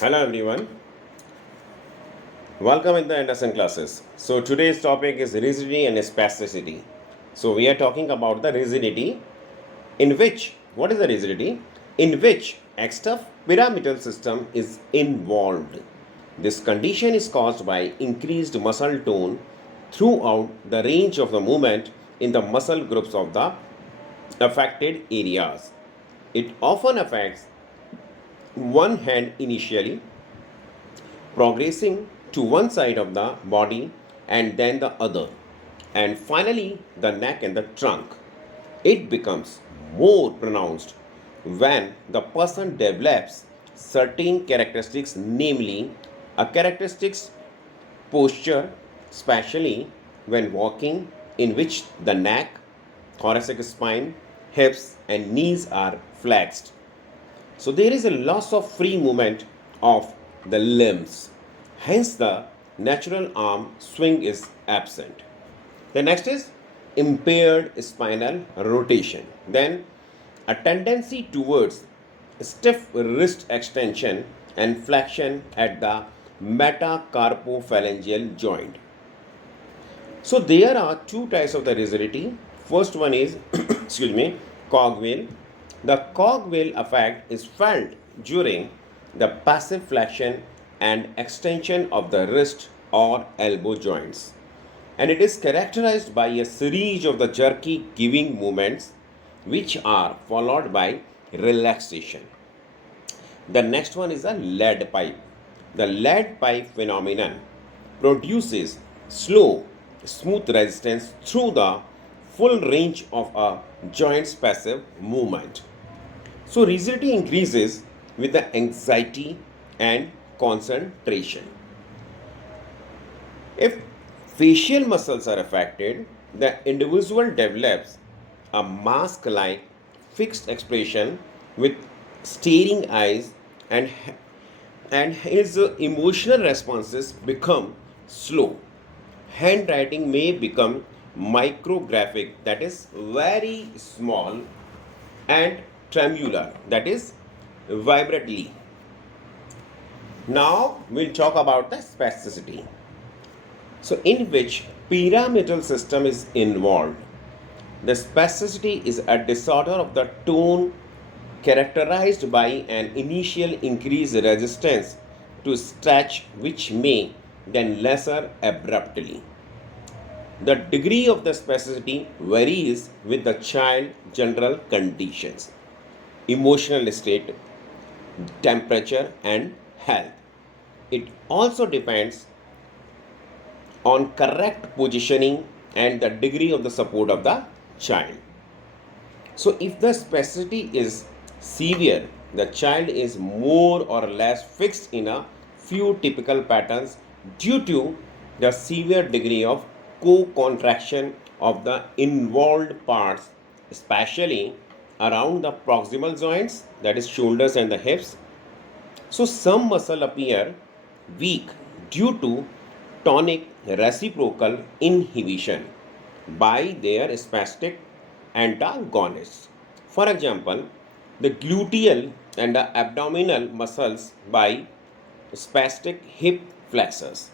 Hello everyone, welcome in the Anderson classes. So today's topic is rigidity and spasticity. So we are talking about the rigidity in which, what is the rigidity? In which extra pyramidal system is involved. This condition is caused by increased muscle tone throughout the range of the movement in the muscle groups of the affected areas. It often affects one hand initially, progressing to one side of the body and then the other, and finally the neck and the trunk. It becomes more pronounced when the person develops certain characteristics, namely a characteristics posture, especially when walking, in which the neck, thoracic spine, hips, and knees are flexed. So there is a loss of free movement of the limbs. Hence the natural arm swing is absent. The next is impaired spinal rotation. Then a tendency towards stiff wrist extension and flexion at the metacarpophalangeal joint. So there are two types of the rigidity. First one is excuse me, cogwheel. The cogwheel effect is felt during the passive flexion and extension of the wrist or elbow joints, and it is characterized by a series of the jerky giving movements which are followed by relaxation. The next one is a lead pipe. The lead pipe phenomenon produces slow, smooth resistance through the full range of a joint's passive movement. So, rigidity increases with the anxiety and concentration. If facial muscles are affected, the individual develops a mask like fixed expression with staring eyes, and his emotional responses become slow. Handwriting may become micrographic, that is very small, and tremular, that is vibrately. Now we'll talk about the spasticity. So in which pyramidal system is involved. The spasticity is a disorder of the tone characterized by an initial increased resistance to stretch which may then lesser abruptly. The degree of the spasticity varies with the child general conditions, emotional state, temperature, and health. It also depends on correct positioning and the degree of the support of the child. So, if the spasticity is severe, the child is more or less fixed in a few typical patterns due to the severe degree of co-contraction of the involved parts, especially around the proximal joints, that is shoulders and the hips. So some muscle appear weak due to tonic reciprocal inhibition by their spastic antagonists. For example, the gluteal and the abdominal muscles by spastic hip flexors.